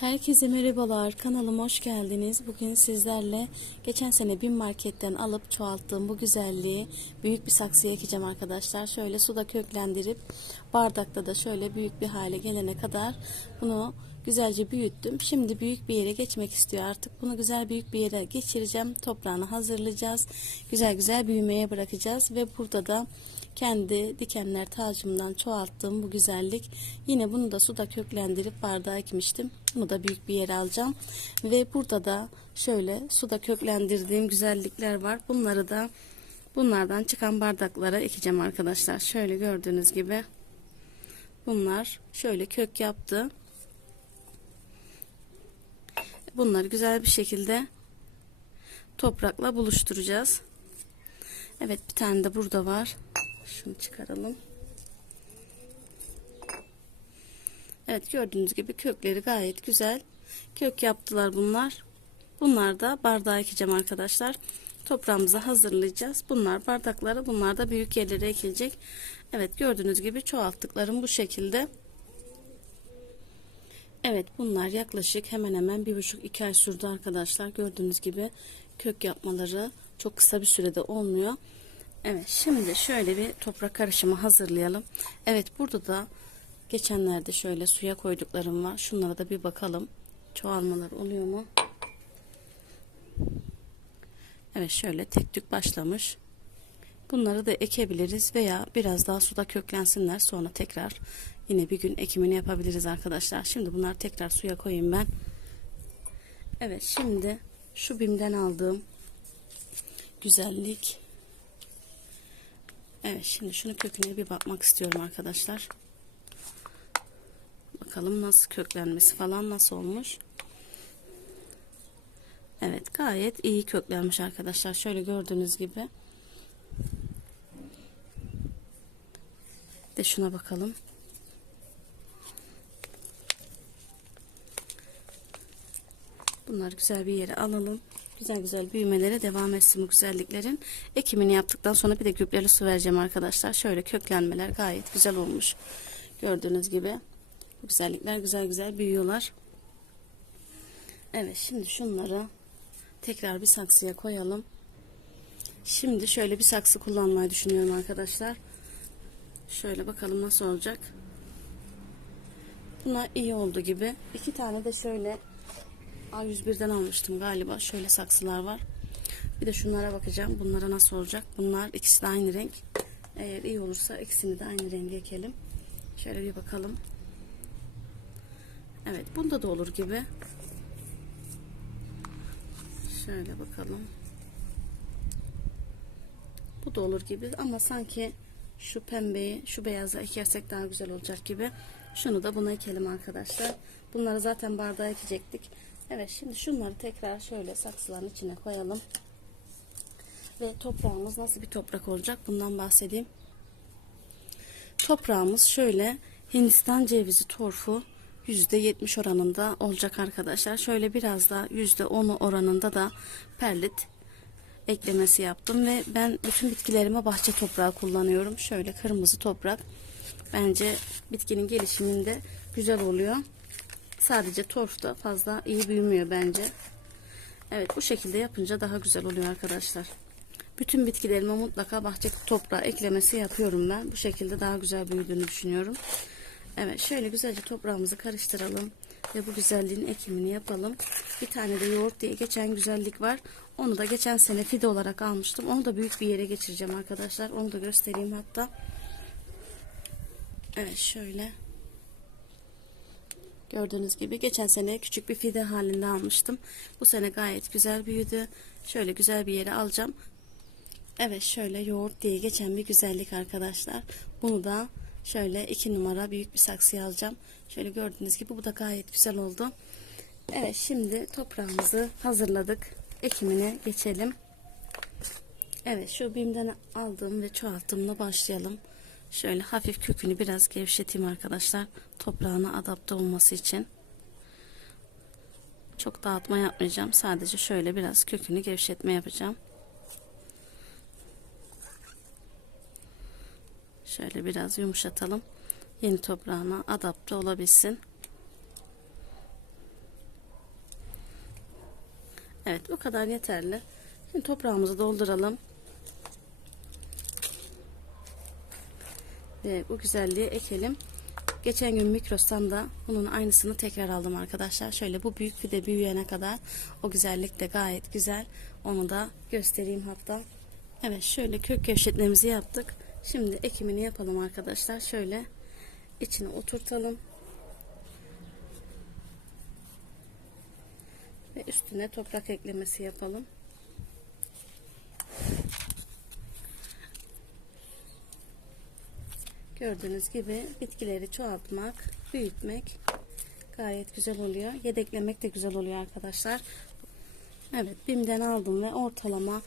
Herkese merhabalar. Kanalıma hoş geldiniz. Bugün sizlerle geçen sene bin marketten alıp çoğalttığım bu güzelliği büyük bir saksıya ekeceğim arkadaşlar. Şöyle suda köklendirip bardakta da şöyle büyük bir hale gelene kadar bunu güzelce büyüttüm. Şimdi büyük bir yere geçmek istiyor artık. Bunu güzel büyük bir yere geçireceğim. Toprağını hazırlayacağız. Güzel güzel büyümeye bırakacağız ve burada da kendi dikenler tacımdan çoğalttığım bu güzellik. Yine bunu da suda köklendirip bardağa ekmiştim. Bunu da büyük bir yere alacağım. Ve burada da şöyle suda köklendirdiğim güzellikler var. Bunları da bunlardan çıkan bardaklara ekeceğim arkadaşlar. Şöyle gördüğünüz gibi bunlar şöyle kök yaptı. Bunları güzel bir şekilde toprakla buluşturacağız. Evet bir tane de burada var. Şunu çıkaralım. Evet gördüğünüz gibi kökleri gayet güzel. Kök yaptılar bunlar. Bunlar da bardağa ekeceğim arkadaşlar. Toprağımızı hazırlayacağız. Bunlar bardakları bunlar da büyük yerlere ekilecek. Evet gördüğünüz gibi çoğalttıklarım bu şekilde. Evet bunlar yaklaşık hemen hemen bir buçuk iki ay sürdü arkadaşlar. Gördüğünüz gibi kök yapmaları çok kısa bir sürede olmuyor. Evet şimdi şöyle bir toprak karışımı hazırlayalım. Evet burada da geçenlerde şöyle suya koyduklarım var. Şunlara da bir bakalım. Çoğalmalar oluyor mu? Evet şöyle tek tük başlamış. Bunları da ekebiliriz veya biraz daha suda köklensinler. Sonra tekrar yine bir gün ekimini yapabiliriz arkadaşlar. Şimdi bunları tekrar suya koyayım ben. Evet şimdi şu bimden aldığım güzellik Evet şimdi şunu köküne bir bakmak istiyorum arkadaşlar. Bakalım nasıl köklenmesi falan nasıl olmuş. Evet gayet iyi köklenmiş arkadaşlar. Şöyle gördüğünüz gibi. De şuna bakalım. Bunları güzel bir yere alalım. Güzel güzel büyümelere devam etsin bu güzelliklerin. Ekimini yaptıktan sonra bir de gübreli su vereceğim arkadaşlar. Şöyle köklenmeler gayet güzel olmuş. Gördüğünüz gibi güzellikler güzel güzel büyüyorlar. Evet şimdi şunları tekrar bir saksıya koyalım. Şimdi şöyle bir saksı kullanmayı düşünüyorum arkadaşlar. Şöyle bakalım nasıl olacak. Buna iyi oldu gibi. İki tane de şöyle A101'den almıştım galiba. Şöyle saksılar var. Bir de şunlara bakacağım. Bunlara nasıl olacak? Bunlar ikisi de aynı renk. Eğer iyi olursa ikisini de aynı rengi ekelim. Şöyle bir bakalım. Evet bunda da olur gibi. Şöyle bakalım. Bu da olur gibi ama sanki şu pembeyi şu beyaza ekersek daha güzel olacak gibi. Şunu da buna ekelim arkadaşlar. Bunları zaten bardağa ekecektik. Evet şimdi şunları tekrar şöyle saksıların içine koyalım. Ve toprağımız nasıl bir toprak olacak bundan bahsedeyim. Toprağımız şöyle Hindistan cevizi torfu %70 oranında olacak arkadaşlar. Şöyle biraz da %10 oranında da perlit eklemesi yaptım ve ben bütün bitkilerime bahçe toprağı kullanıyorum. Şöyle kırmızı toprak. Bence bitkinin gelişiminde güzel oluyor. Sadece torf da fazla iyi büyümüyor bence. Evet bu şekilde yapınca daha güzel oluyor arkadaşlar. Bütün bitkilerime mutlaka bahçe toprağı eklemesi yapıyorum ben. Bu şekilde daha güzel büyüdüğünü düşünüyorum. Evet şöyle güzelce toprağımızı karıştıralım. Ve bu güzelliğin ekimini yapalım. Bir tane de yoğurt diye geçen güzellik var. Onu da geçen sene fide olarak almıştım. Onu da büyük bir yere geçireceğim arkadaşlar. Onu da göstereyim hatta. Evet şöyle. Gördüğünüz gibi geçen sene küçük bir fide halinde almıştım. Bu sene gayet güzel büyüdü. Şöyle güzel bir yere alacağım. Evet şöyle yoğurt diye geçen bir güzellik arkadaşlar. Bunu da şöyle iki numara büyük bir saksıya alacağım. Şöyle gördüğünüz gibi bu da gayet güzel oldu. Evet şimdi toprağımızı hazırladık. Ekimine geçelim. Evet şu bimden aldığım ve çoğalttığımla başlayalım. Şöyle hafif kökünü biraz gevşeteyim arkadaşlar. Toprağına adapte olması için. Çok dağıtma yapmayacağım. Sadece şöyle biraz kökünü gevşetme yapacağım. Şöyle biraz yumuşatalım. Yeni toprağına adapte olabilsin. Evet bu kadar yeterli. Şimdi toprağımızı dolduralım. Ve bu güzelliği ekelim. Geçen gün Mikros'tan da bunun aynısını tekrar aldım arkadaşlar. Şöyle bu büyük fide büyüyene kadar o güzellik de gayet güzel. Onu da göstereyim hatta. Evet şöyle kök gevşetmemizi yaptık. Şimdi ekimini yapalım arkadaşlar. Şöyle içine oturtalım. Ve üstüne toprak eklemesi yapalım. Gördüğünüz gibi bitkileri çoğaltmak, büyütmek gayet güzel oluyor. Yedeklemek de güzel oluyor arkadaşlar. Evet BİM'den aldım ve ortalama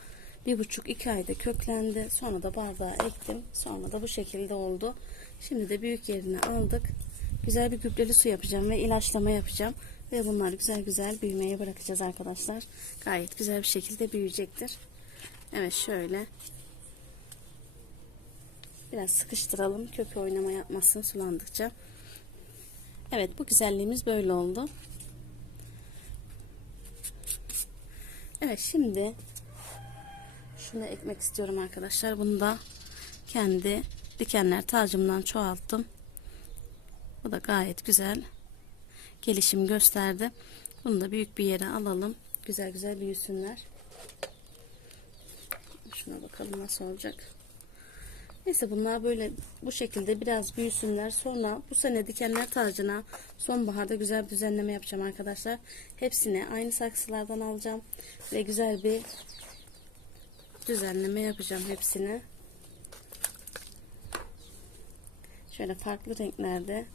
bir buçuk iki ayda köklendi. Sonra da bardağa ektim. Sonra da bu şekilde oldu. Şimdi de büyük yerine aldık. Güzel bir gübreli su yapacağım ve ilaçlama yapacağım. Ve bunlar güzel güzel büyümeye bırakacağız arkadaşlar. Gayet güzel bir şekilde büyüyecektir. Evet şöyle. Biraz sıkıştıralım. Kökü oynama yapmasın sulandıkça. Evet bu güzelliğimiz böyle oldu. Evet şimdi şunu ekmek istiyorum arkadaşlar. Bunu da kendi dikenler tacımdan çoğalttım. Bu da gayet güzel gelişim gösterdi. Bunu da büyük bir yere alalım. Güzel güzel büyüsünler. Şuna bakalım nasıl olacak. Neyse bunlar böyle bu şekilde biraz büyüsünler. Sonra bu sene dikenler tacına sonbaharda güzel bir düzenleme yapacağım arkadaşlar. Hepsini aynı saksılardan alacağım. Ve güzel bir düzenleme yapacağım hepsini. Şöyle farklı renklerde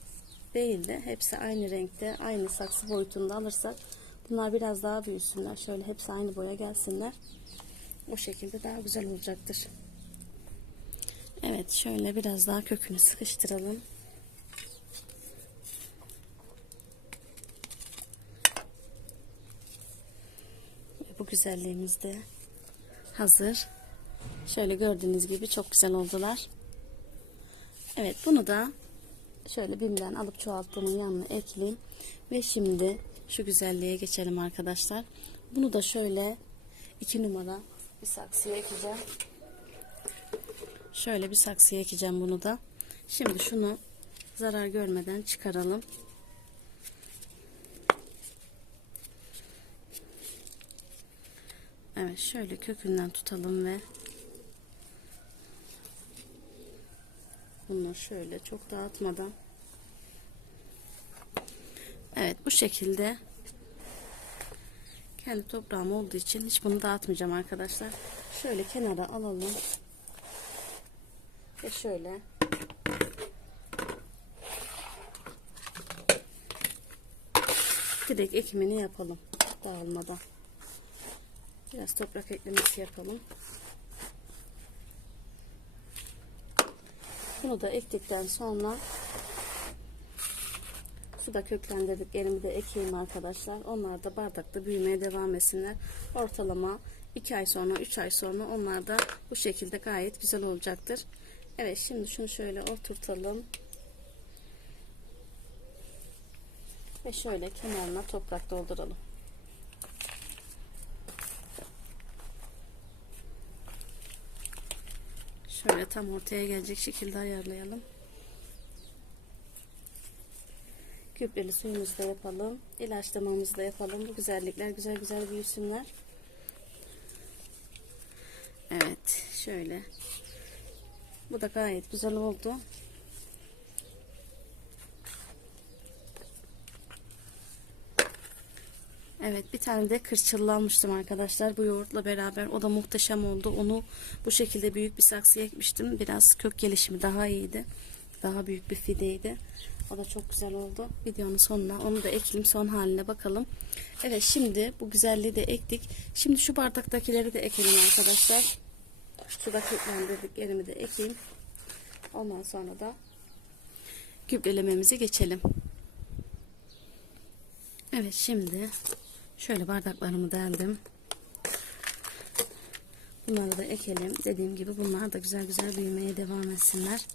değil de hepsi aynı renkte aynı saksı boyutunda alırsak bunlar biraz daha büyüsünler. Şöyle hepsi aynı boya gelsinler. O şekilde daha güzel olacaktır. Evet şöyle biraz daha kökünü sıkıştıralım. Bu güzelliğimiz de hazır. Şöyle gördüğünüz gibi çok güzel oldular. Evet bunu da şöyle bimden alıp çoğalttığımın yanına ekleyeyim. Ve şimdi şu güzelliğe geçelim arkadaşlar. Bunu da şöyle iki numara bir saksıya ekeceğim. Şöyle bir saksıya ekeceğim bunu da. Şimdi şunu zarar görmeden çıkaralım. Evet şöyle kökünden tutalım ve bunları şöyle çok dağıtmadan Evet bu şekilde kendi toprağım olduğu için hiç bunu dağıtmayacağım arkadaşlar. Şöyle kenara alalım. Ve şöyle direkt ekimini yapalım dağılmadan. Biraz toprak eklemesi yapalım. Bunu da ektikten sonra su da köklendirdik. Elimi de ekeyim arkadaşlar. Onlar da bardakta büyümeye devam etsinler. Ortalama 2 ay sonra 3 ay sonra onlar da bu şekilde gayet güzel olacaktır. Evet şimdi şunu şöyle oturtalım. Ve şöyle kenarına toprak dolduralım. Şöyle tam ortaya gelecek şekilde ayarlayalım. Küpleli suyumuzu da yapalım. İlaçlamamızı da yapalım. Bu güzellikler güzel güzel büyüsünler. Evet. Şöyle. Bu da gayet güzel oldu. Evet bir tane de kırçıllanmıştım arkadaşlar. Bu yoğurtla beraber o da muhteşem oldu. Onu bu şekilde büyük bir saksıya ekmiştim. Biraz kök gelişimi daha iyiydi. Daha büyük bir fideydi. O da çok güzel oldu. Videonun sonuna onu da ekleyeyim son haline bakalım. Evet şimdi bu güzelliği de ektik. Şimdi şu bardaktakileri de ekelim arkadaşlar suda köklendirdik yerimi de ekeyim ondan sonra da gübrelememizi geçelim Evet şimdi Şöyle bardaklarımı deldim. Bunları da ekelim. Dediğim gibi bunlar da güzel güzel büyümeye devam etsinler.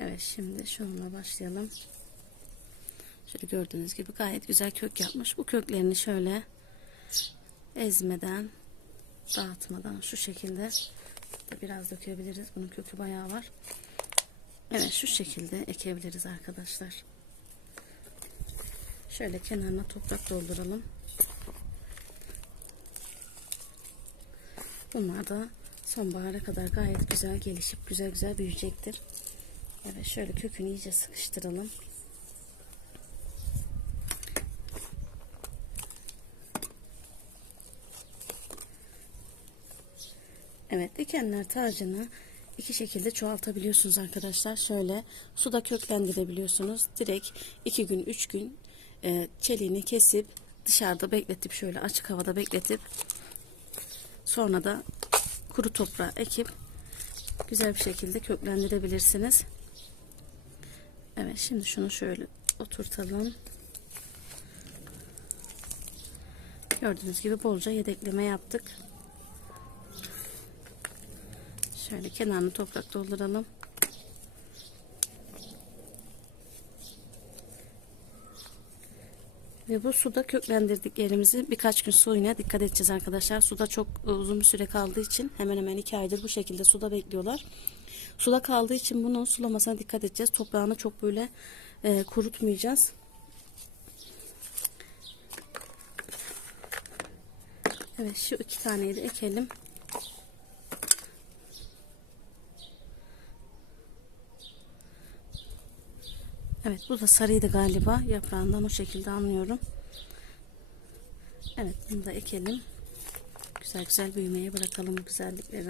Evet şimdi şununla başlayalım. Şöyle gördüğünüz gibi gayet güzel kök yapmış. Bu köklerini şöyle ezmeden, dağıtmadan şu şekilde biraz dökebiliriz. Bunun kökü bayağı var. Evet şu şekilde ekebiliriz arkadaşlar. Şöyle kenarına toprak dolduralım. Bunlar da sonbahara kadar gayet güzel gelişip güzel güzel büyüyecektir. Evet şöyle kökünü iyice sıkıştıralım. Evet dikenler tacını iki şekilde çoğaltabiliyorsunuz arkadaşlar. Şöyle suda köklendirebiliyorsunuz. Direkt iki gün üç gün e, çeliğini kesip dışarıda bekletip şöyle açık havada bekletip sonra da kuru toprağa ekip güzel bir şekilde köklendirebilirsiniz. Evet şimdi şunu şöyle oturtalım. Gördüğünüz gibi bolca yedekleme yaptık. Şöyle kenarını toprak dolduralım. Ve bu suda köklendirdiklerimizi birkaç gün suyuna dikkat edeceğiz arkadaşlar. Suda çok uzun bir süre kaldığı için hemen hemen iki aydır bu şekilde suda bekliyorlar. Suda kaldığı için bunun sulamasına dikkat edeceğiz. Toprağını çok böyle e, kurutmayacağız. Evet şu iki taneyi de ekelim. Evet bu da sarıydı galiba. Yaprağından o şekilde anlıyorum. Evet bunu da ekelim. Güzel güzel büyümeye bırakalım bu güzellikleri.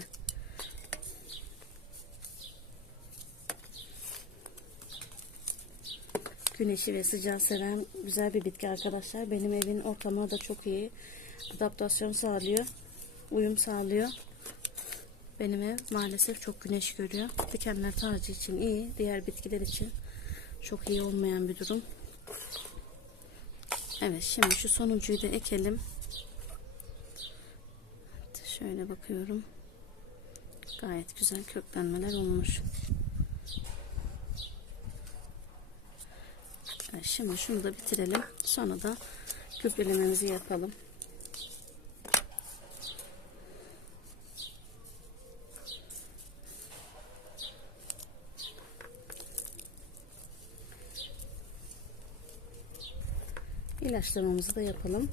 Güneşi ve sıcağı seven güzel bir bitki arkadaşlar. Benim evin ortamına da çok iyi adaptasyon sağlıyor. Uyum sağlıyor. Benim ev maalesef çok güneş görüyor. Dikenler tacı için iyi. Diğer bitkiler için çok iyi olmayan bir durum. Evet şimdi şu sonuncuyu da ekelim. Şöyle bakıyorum. Gayet güzel köklenmeler olmuş. Şimdi şunu da bitirelim. Sonra da gübrelememizi yapalım. İlaçlamamızı da yapalım.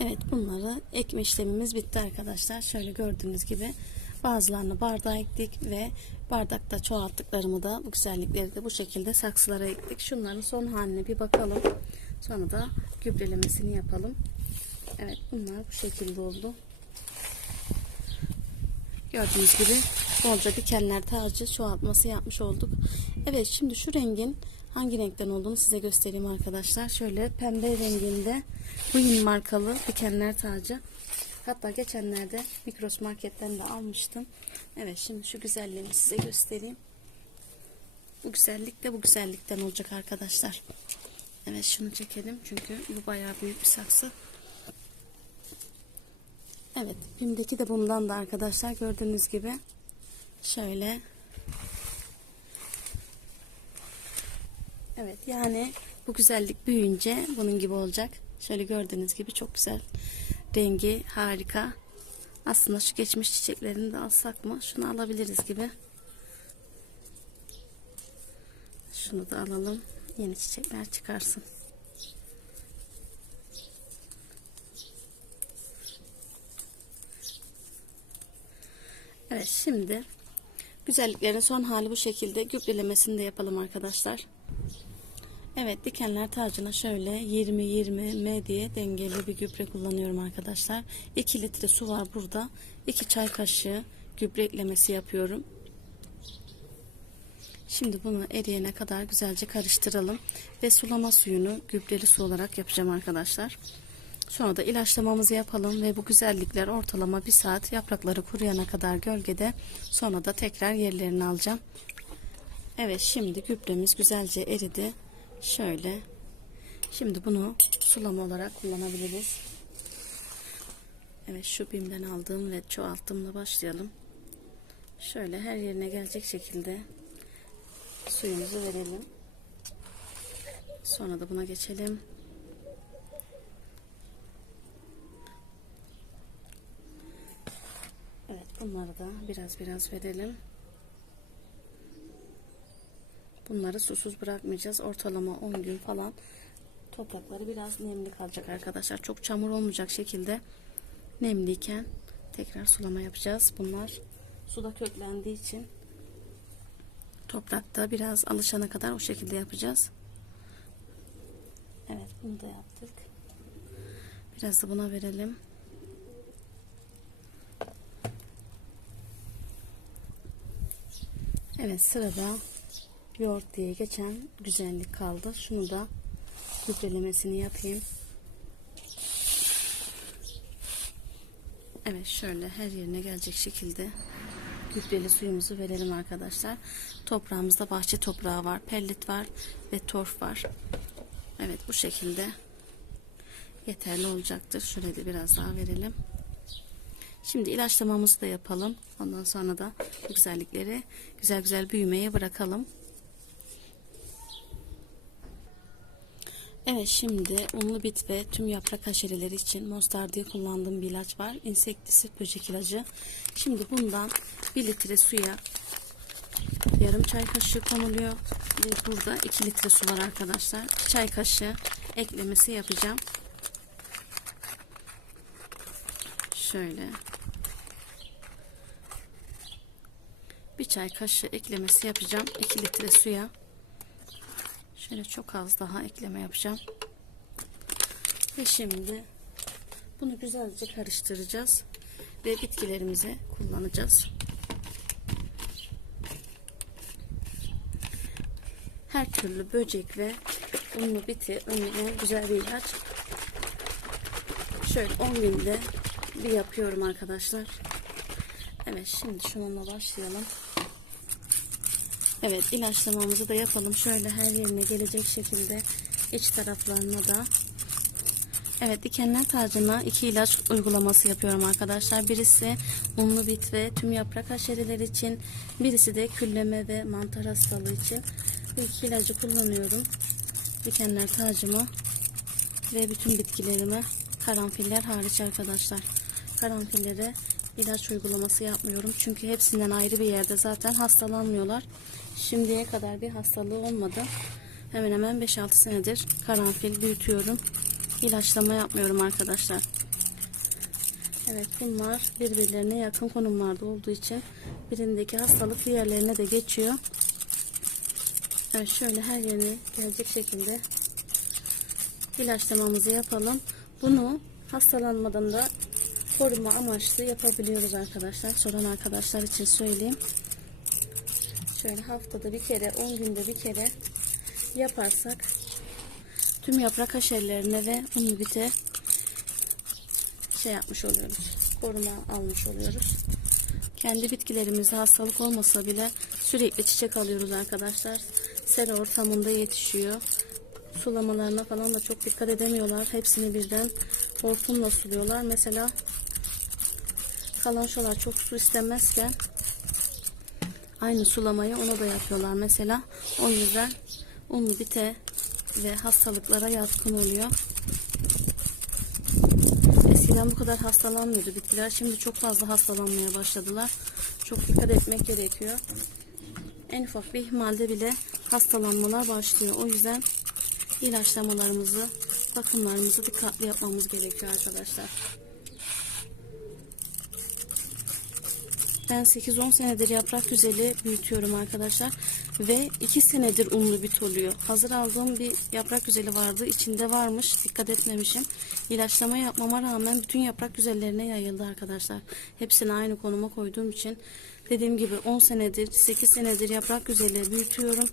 Evet bunları ekme işlemimiz bitti arkadaşlar. Şöyle gördüğünüz gibi bazılarını bardağa ektik ve bardakta çoğalttıklarımı da bu güzellikleri de bu şekilde saksılara ektik. Şunların son haline bir bakalım. Sonra da gübrelemesini yapalım. Evet bunlar bu şekilde oldu. Gördüğünüz gibi bolca dikenler tacı çoğaltması yapmış olduk. Evet şimdi şu rengin hangi renkten olduğunu size göstereyim arkadaşlar. Şöyle pembe renginde Queen markalı dikenler tacı. Hatta geçenlerde Mikros Market'ten de almıştım. Evet şimdi şu güzelliğini size göstereyim. Bu güzellik de bu güzellikten olacak arkadaşlar. Evet şunu çekelim çünkü bu bayağı büyük bir saksı. Evet bimdeki de bundan da arkadaşlar gördüğünüz gibi şöyle Evet yani bu güzellik büyüyünce bunun gibi olacak. Şöyle gördüğünüz gibi çok güzel. Rengi harika. Aslında şu geçmiş çiçeklerini de alsak mı? Şunu alabiliriz gibi. Şunu da alalım. Yeni çiçekler çıkarsın. Evet şimdi güzelliklerin son hali bu şekilde gübrelemesini de yapalım arkadaşlar. Evet dikenler tacına şöyle 20-20 M diye dengeli bir gübre kullanıyorum arkadaşlar. 2 litre su var burada. 2 çay kaşığı gübre eklemesi yapıyorum. Şimdi bunu eriyene kadar güzelce karıştıralım. Ve sulama suyunu gübreli su olarak yapacağım arkadaşlar. Sonra da ilaçlamamızı yapalım ve bu güzellikler ortalama bir saat yaprakları kuruyana kadar gölgede sonra da tekrar yerlerini alacağım. Evet şimdi gübremiz güzelce eridi. Şöyle. Şimdi bunu sulama olarak kullanabiliriz. Evet şu bimden aldığım ve çoğalttığımla başlayalım. Şöyle her yerine gelecek şekilde suyumuzu verelim. Sonra da buna geçelim. Evet bunları da biraz biraz verelim. Bunları susuz bırakmayacağız. Ortalama 10 gün falan toprakları biraz nemli kalacak arkadaşlar. Çok çamur olmayacak şekilde nemliyken tekrar sulama yapacağız. Bunlar suda köklendiği için toprakta biraz alışana kadar o şekilde yapacağız. Evet bunu da yaptık. Biraz da buna verelim. Evet sırada yoğurt diye geçen güzellik kaldı. Şunu da gübrelemesini yapayım. Evet şöyle her yerine gelecek şekilde gübreli suyumuzu verelim arkadaşlar. Toprağımızda bahçe toprağı var, pellit var ve torf var. Evet bu şekilde yeterli olacaktır. Şöyle de biraz daha verelim. Şimdi ilaçlamamızı da yapalım. Ondan sonra da bu güzellikleri güzel güzel büyümeye bırakalım. Evet şimdi unlu bit ve tüm yaprak haşereleri için Mostar kullandığım bir ilaç var. İnsektisit böcek ilacı. Şimdi bundan 1 litre suya yarım çay kaşığı konuluyor. Ve burada 2 litre su var arkadaşlar. Çay kaşığı eklemesi yapacağım. Şöyle. Bir çay kaşığı eklemesi yapacağım. 2 litre suya. Şöyle çok az daha ekleme yapacağım. Ve şimdi bunu güzelce karıştıracağız. Ve bitkilerimize kullanacağız. Her türlü böcek ve unlu biti önleyen güzel bir ilaç. Şöyle 10 günde bir yapıyorum arkadaşlar. Evet şimdi şununla başlayalım. Evet ilaçlamamızı da yapalım. Şöyle her yerine gelecek şekilde iç taraflarına da. Evet dikenler tacına iki ilaç uygulaması yapıyorum arkadaşlar. Birisi unlu bit ve tüm yaprak haşereleri için. Birisi de külleme ve mantar hastalığı için. Bu iki ilacı kullanıyorum. Dikenler tacıma ve bütün bitkilerime karanfiller hariç arkadaşlar. Karanfillere ilaç uygulaması yapmıyorum. Çünkü hepsinden ayrı bir yerde zaten hastalanmıyorlar. Şimdiye kadar bir hastalığı olmadı. Hemen hemen 5-6 senedir karanfil büyütüyorum. İlaçlama yapmıyorum arkadaşlar. Evet bunlar birbirlerine yakın konumlarda olduğu için birindeki hastalık diğerlerine de geçiyor. Evet şöyle her yerine gelecek şekilde ilaçlamamızı yapalım. Bunu hastalanmadan da koruma amaçlı yapabiliyoruz arkadaşlar. Soran arkadaşlar için söyleyeyim. Şöyle haftada bir kere, 10 günde bir kere yaparsak tüm yaprak haşerlerine ve unlu bite şey yapmış oluyoruz. Koruma almış oluyoruz. Kendi bitkilerimizde hastalık olmasa bile sürekli çiçek alıyoruz arkadaşlar. Sera ortamında yetişiyor. Sulamalarına falan da çok dikkat edemiyorlar. Hepsini birden hortumla suluyorlar. Mesela kalançolar çok su istemezken aynı sulamayı ona da yapıyorlar mesela. O yüzden unlu bite ve hastalıklara yatkın oluyor. Eskiden bu kadar hastalanmıyordu bitkiler. Şimdi çok fazla hastalanmaya başladılar. Çok dikkat etmek gerekiyor. En ufak bir ihmalde bile hastalanmalar başlıyor. O yüzden ilaçlamalarımızı, bakımlarımızı dikkatli yapmamız gerekiyor arkadaşlar. Ben 8-10 senedir yaprak güzeli büyütüyorum arkadaşlar. Ve 2 senedir unlu bit oluyor. Hazır aldığım bir yaprak güzeli vardı. İçinde varmış. Dikkat etmemişim. İlaçlama yapmama rağmen bütün yaprak güzellerine yayıldı arkadaşlar. Hepsini aynı konuma koyduğum için. Dediğim gibi 10 senedir, 8 senedir yaprak güzeli büyütüyorum.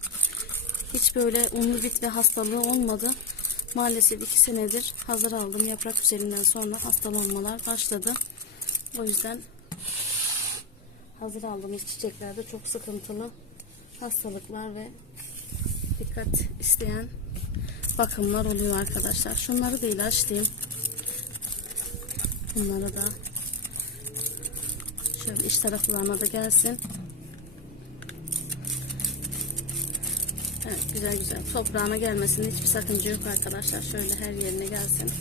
Hiç böyle unlu bit ve hastalığı olmadı. Maalesef 2 senedir hazır aldım. Yaprak güzelinden sonra hastalanmalar başladı. O yüzden hazır aldığımız çiçeklerde çok sıkıntılı hastalıklar ve dikkat isteyen bakımlar oluyor arkadaşlar. Şunları da ilaçlayayım. Bunları da Şöyle iç taraflarına da gelsin. Evet güzel güzel. Toprağına gelmesinde hiçbir sakınca yok arkadaşlar. Şöyle her yerine gelsin.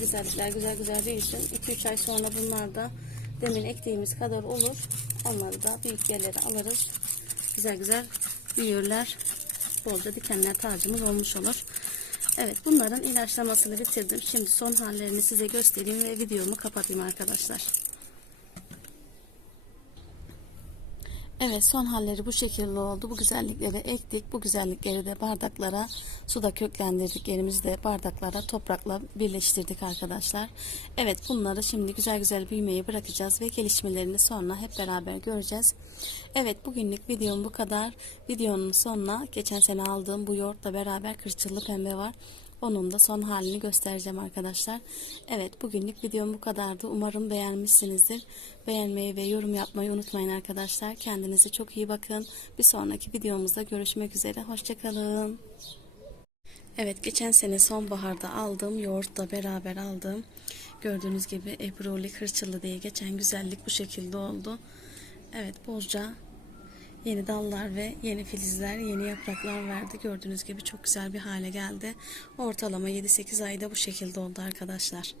Güzellikler güzel güzel büyüsün. 2-3 ay sonra bunlar da demin ektiğimiz kadar olur. Onları da büyük yerlere alırız. Güzel güzel büyürler. Bolca dikenler tacımız olmuş olur. Evet bunların ilaçlamasını bitirdim. Şimdi son hallerini size göstereyim ve videomu kapatayım arkadaşlar. Evet son halleri bu şekilde oldu. Bu güzellikleri ektik. Bu güzellikleri de bardaklara suda köklendirdik. Yerimizi de bardaklara toprakla birleştirdik arkadaşlar. Evet bunları şimdi güzel güzel büyümeyi bırakacağız ve gelişmelerini sonra hep beraber göreceğiz. Evet bugünlük videom bu kadar. Videonun sonuna geçen sene aldığım bu yoğurtla beraber kırçıllı pembe var. Onun da son halini göstereceğim arkadaşlar. Evet bugünlük videom bu kadardı. Umarım beğenmişsinizdir. Beğenmeyi ve yorum yapmayı unutmayın arkadaşlar. Kendinize çok iyi bakın. Bir sonraki videomuzda görüşmek üzere. Hoşçakalın. Evet geçen sene sonbaharda aldığım yoğurtla beraber aldığım gördüğünüz gibi ebruli kırçıllı diye geçen güzellik bu şekilde oldu. Evet bolca yeni dallar ve yeni filizler, yeni yapraklar verdi. Gördüğünüz gibi çok güzel bir hale geldi. Ortalama 7-8 ayda bu şekilde oldu arkadaşlar.